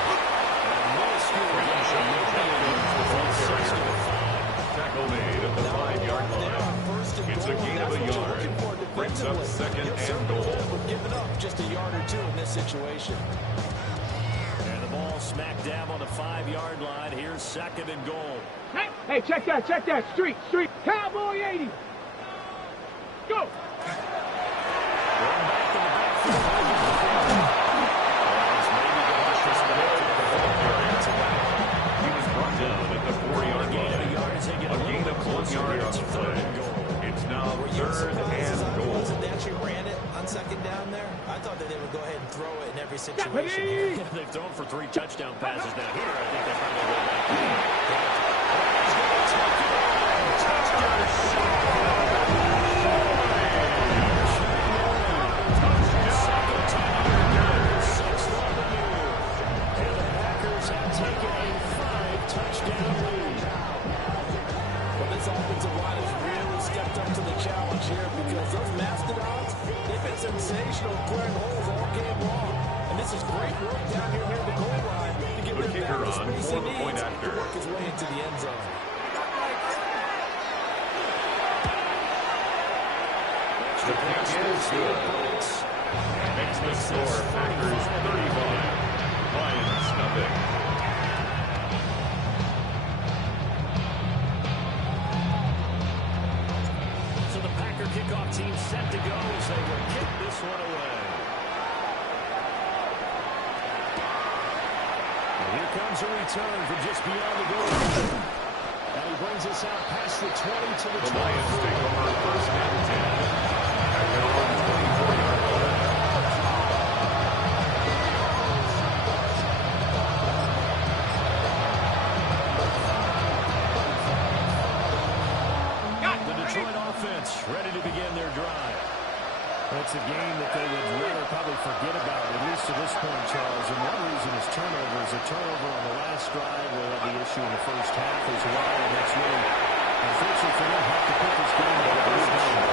Tackle made at the 5-yard line. It's a gain of a yard. Brings up second and goal. We're giving up just a yard or two in this situation. And the ball smack dab on the 5-yard line. Here's second and goal. Hey, check that. Street. Cowboy 80. Go. He was brought down at the 4-yard line. A gain of 1 yard on the play. It's now third and goal. They actually ran it on second down there. I thought that they would go ahead and throw it in every situation. They've thrown for 3 touchdown passes now. Here, I think they're trying to go back. Sensational, clearing holes all game long. And this is great work down here near the goal line to give The kicker the on space for he the point needs after. to work his way into the end zone. The kick is good. Makes the score Packers 35. Lions nothing. So the Packer kickoff team set to go as they will kick this one away. And here comes a return from just beyond the goal line. And he brings us out past the 20 to the 20. The Lions take over first and 10 at their own 24-yard line. The Detroit offense ready to begin their drive. It's a game that they would rather probably forget about, at least to this point, Charles. And one reason is turnovers. A turnover on the last drive will have the issue in the first half as well. And that's really, unfortunately for them, have to put this game to the first down.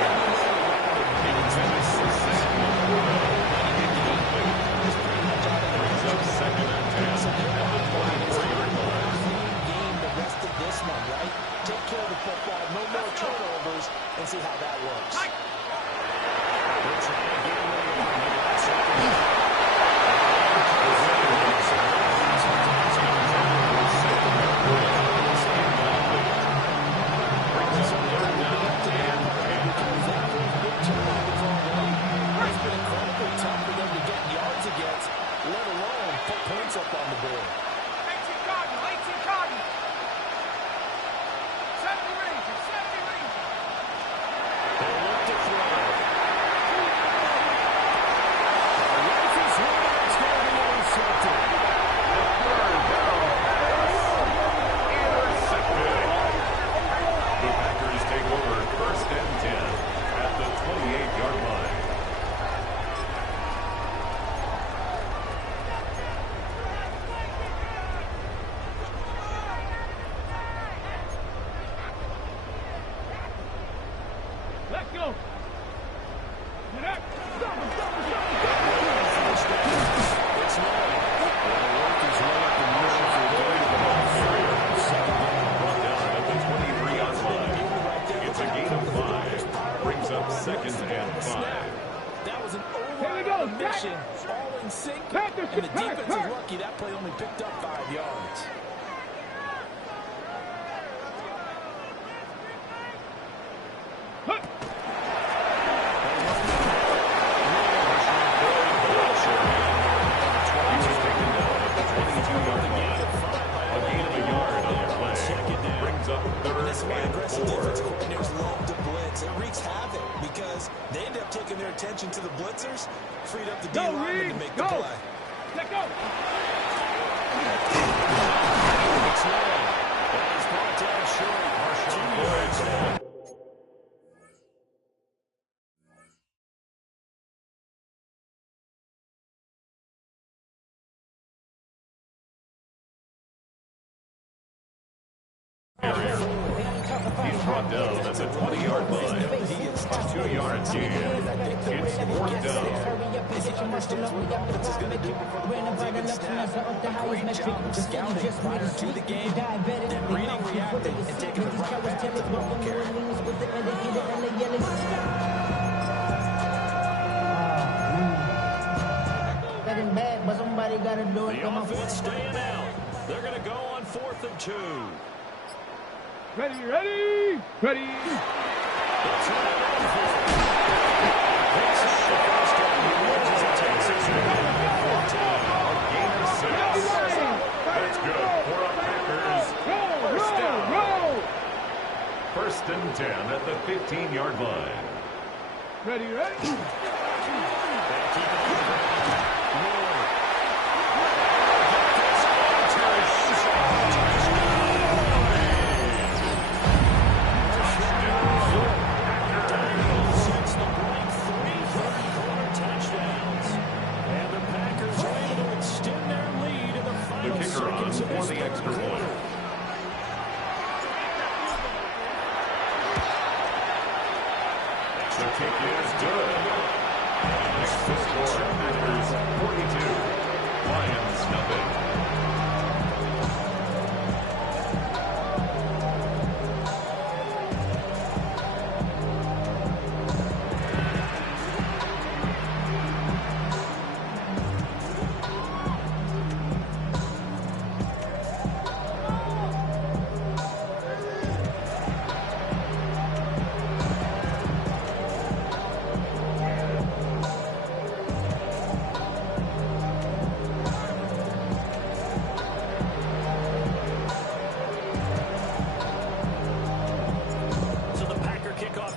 Brings up second and 10 at the 24-yard line. Game the rest of this one, right? Take care of the football, no more turnovers, and see how that that looks. They're trying to get away on the last second. Brings up third down and It's been incredibly tough for them to get yards against, let alone put points up on the board. 18 Cardinal, 18 Cardinal. 70 Rangers, 70 Rangers. They look to throw. The rifle's running. It's going to be intercepted. third down pass. Intercepted. The Packers take over first and 10 at the 28-yard line. Let go. Get up. It's long. Well, the work is way up the middle for Williams. Second down brought down at the 23-yard line. It's a gain of 5. Brings up second and 5. That was an Here we go, override mission, all in sync, Packers, and the defense is Packers. lucky that play only picked up 5 yards. He was taken down at the 22-yard line. A gain of a yard on the play. Brings up third That's why and aggressive 4. defense coordinators love to blitz. It wreaks havoc because they end up taking their attention to the blitzers, freed up the D Go, lineman Reed, to make go. the play. Let go. It's long. That is brought down short. Marshawn Lloyd. He's brought down at the 20-yard line. A 2-yard gain. It's fourth down. He understands what the offense is going to do before the ball's even snapped. Great job of scouting prior to the game, then reading, reacting, and taking the right path to the ball carrier. Getting bad, but somebody got to do it. The offense staying out. They're going to go on 4th and 2. Ready, ready, ready. It's right over. Picks up the first down. He loses it, takes it to the 14. A gain of 6. That's good for a Packers first down. First and 10 at the 15-yard line. Ready, ready. The kicker on for the extra point. The kick is good. Next to score, Packers 42. Lions nothing.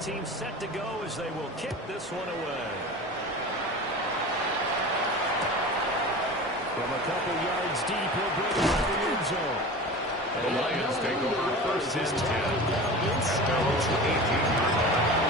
team set to go as they will kick this one away. From a couple yards deep, he'll bring it to the end zone. The Lions take over first and 10 at their own 18-yard line.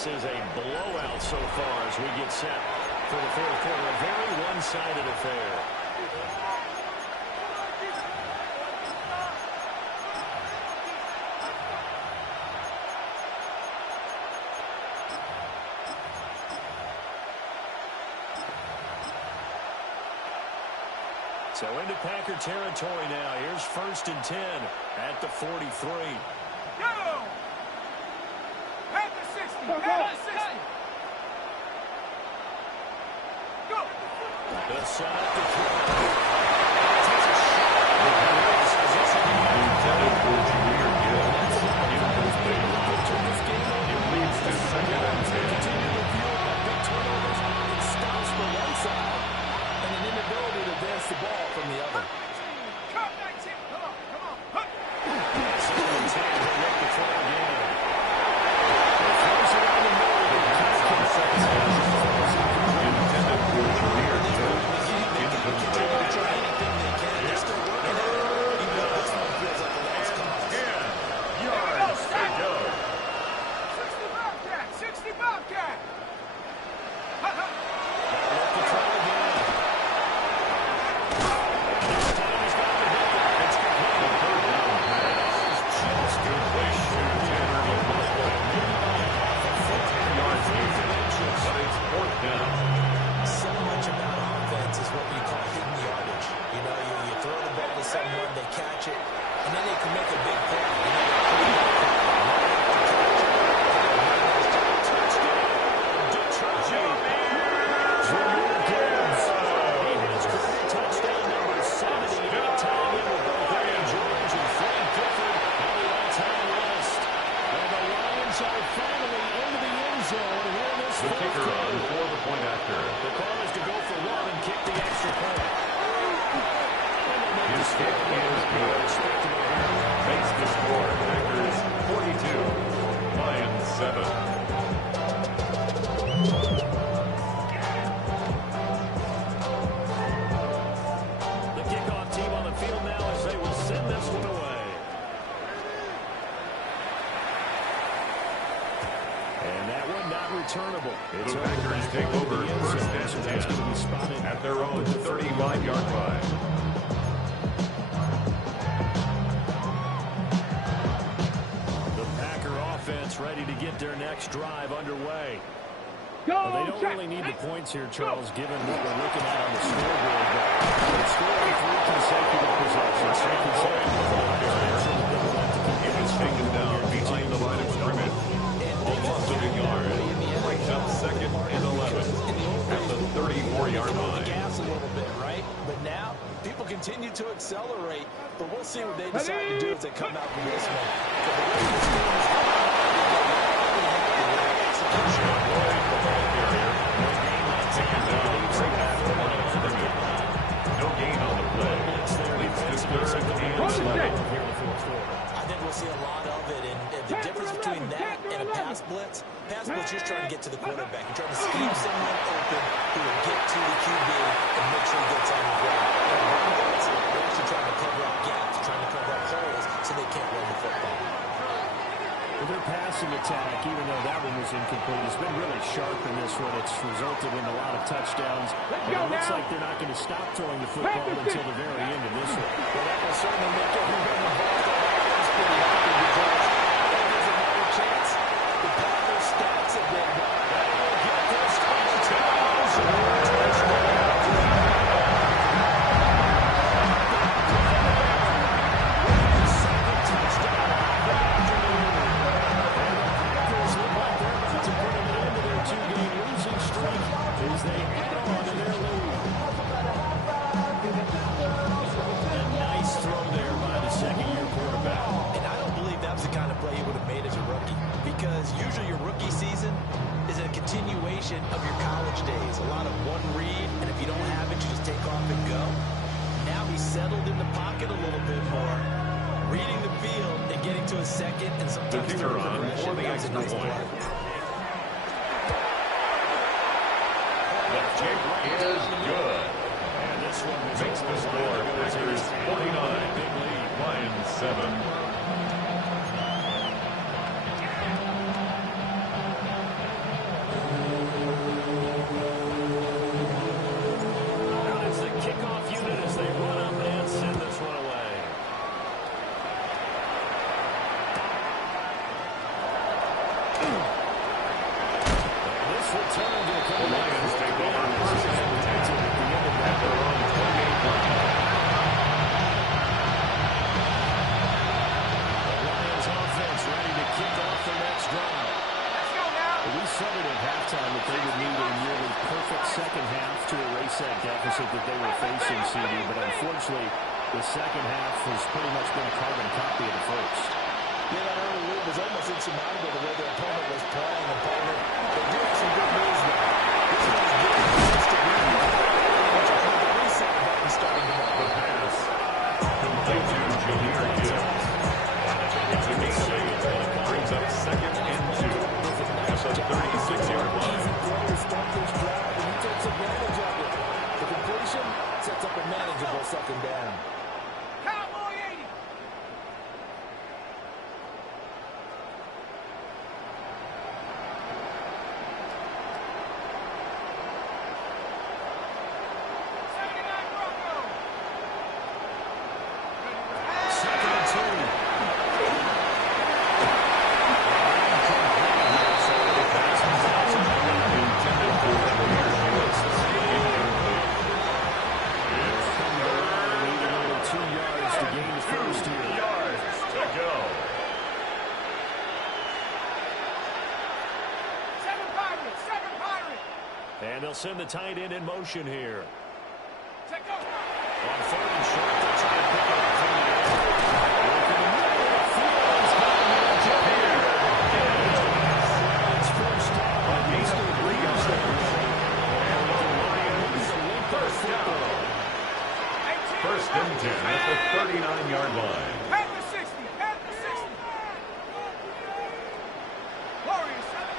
This is a blowout so far as we get set for the fourth quarter. A very one-sided affair. So into Packer territory now. Here's 1st and 10 at the 43. Go! At the 60. At the 60. Go! The setup to throw. Takes a shot. Intended for Jameer Gibbs. Incomplete. It leads to 2nd and 10. Continue to fuel up big turnovers. It stops the one side and an inability to advance the ball from the other. Come 19. Come on. Come on. Huh. 2nd and 10. They make the throw again. It throws it on the middle. Intended for Jameer Gibbs. Incomplete. Try anything they can. They're still working at it. Even though this one feels like a lost cause. 10 yards to go. 60 Bobcat. 60 Bobcat. Ha ha. Look to try again. This time he's got the hit. It's complete. Third down pass. Just completion. 10 yards easy. But it's 4th down. So much about offense is what we call hidden yardage. You know, you throw the ball to someone, they catch it, and then they can make a big play. You know, Touchdown number 70. Time in with both Aaron George and Frank Gifford on the all-time list. And the Lions are finally into the end zone here in this The fourth kicker on quarter. for the point after. The call is to go for one and kick the extra point. His kick is good. Makes the score. Packers 42. Lions 7. The kickoff team on the field now as they will send this one away. And that one not returnable. It's The Packers take over 1st and 10 at their own 35-yard line. The Packer offense ready to get their next drive underway. Go. Well, they don't really need the points here, Charles, given what we're looking at on the scoreboard. But they've scored 3 consecutive possessions. It is taken down behind the line of scrimmage. Almost a yard. Brings up 2nd and 11 at the 34-yard line. gas a little bit, right? But now, people continue to accelerate, but we'll see what they decide to do as they come out from this one. But the way this team is going, execution. No gain on the play. Leads to 3rd and 11. I think we'll see a lot of it, and the difference between that and a pass blitz, you're trying to get to the quarterback. You're trying to scheme someone open who will get to the QB and make sure he gets on the ground. And run blitz, they're actually trying to cover up gaps, trying to cover up holes so they can't run the football. Well, their passing attack, even though that one was incomplete, has been really sharp in this one. It's resulted in a lot of touchdowns. And it looks like they're not going to stop throwing the football until the very end of this one. Well, that will certainly make everybody involved in that pretty happy because that gives them another chance. The Packers stacks a bit, but that will get this touchdown. Of your college days. A lot of one read, and if you don't have it, you just take off and go. Now he's settled in the pocket a little bit more, reading the field and getting to a second, and sometimes the kicker on for the extra point. The kick is good. And this one makes the score. Packers 49. Big lead. Lions 7. return to The Lions take over first and 10 at their own 28 line. The Lions offense ready to kick off the next drive. Let's go now. We said it at halftime that they would need a nearly perfect second half to erase that deficit that they were facing, CD, but unfortunately, the second half has pretty much been a carbon copy of the first. Yeah, that early lead was almost insurmountable the way their opponent was playing. And partner, they do have some good news now. This one is getting close to winning. Which I think the reset button starting to mark the pass. Complete to Jahmyr Gibbs. It's a gain of 8. Brings up second and 2. At the 36-yard line. Players start this drive, and he takes advantage of it. The completion sets up a manageable second down. Cowboy 80. Second and 2. Intended for Jahmyr Gibbs. Needing only 2 yards to gain the first here. 2 yards to go. Seven Pirate. And they'll send the tight end in motion here. Take off. On third and short, they'll try to pick it up from the air. Working the middle of the field. It's got him there, Jahmyr. It's first down. A gain of 3 yards. And the Lions first down. 18. First and 10 at the 39-yard line. Head to 60. Head to 60. Warriors 17.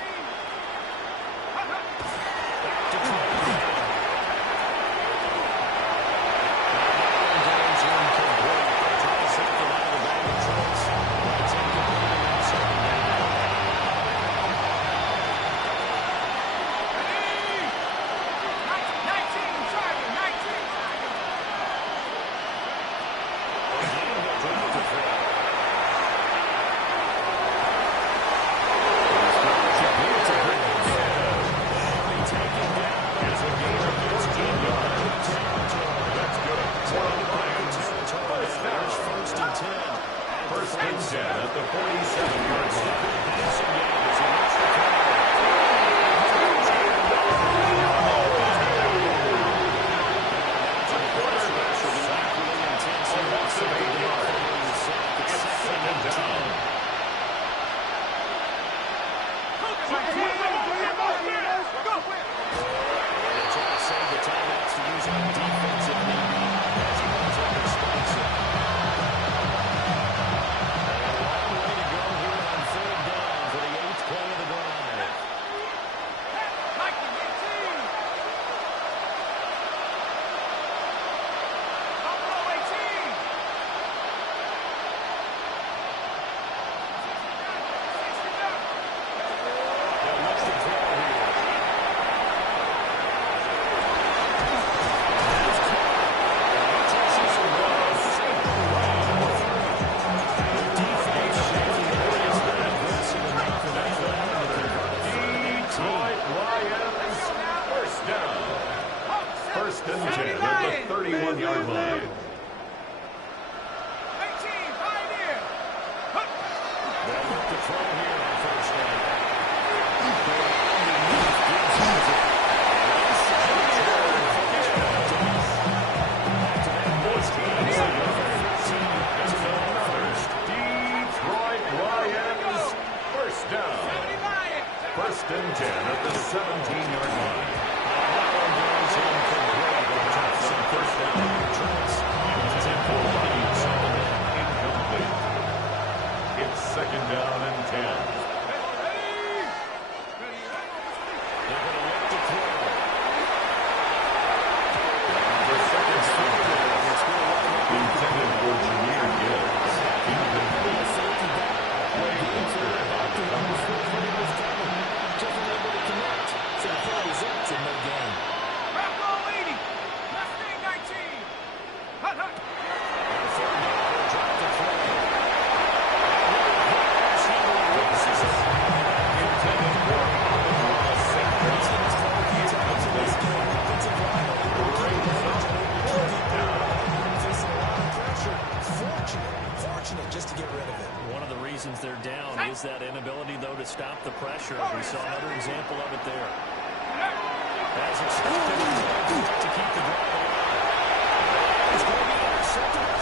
To try to get it. First and 10 at the 47-yard line. reasons they're down is that inability, though, to stop the pressure. We saw another example of it there. As expected, to keep the drive alive. It's going to be intercepted.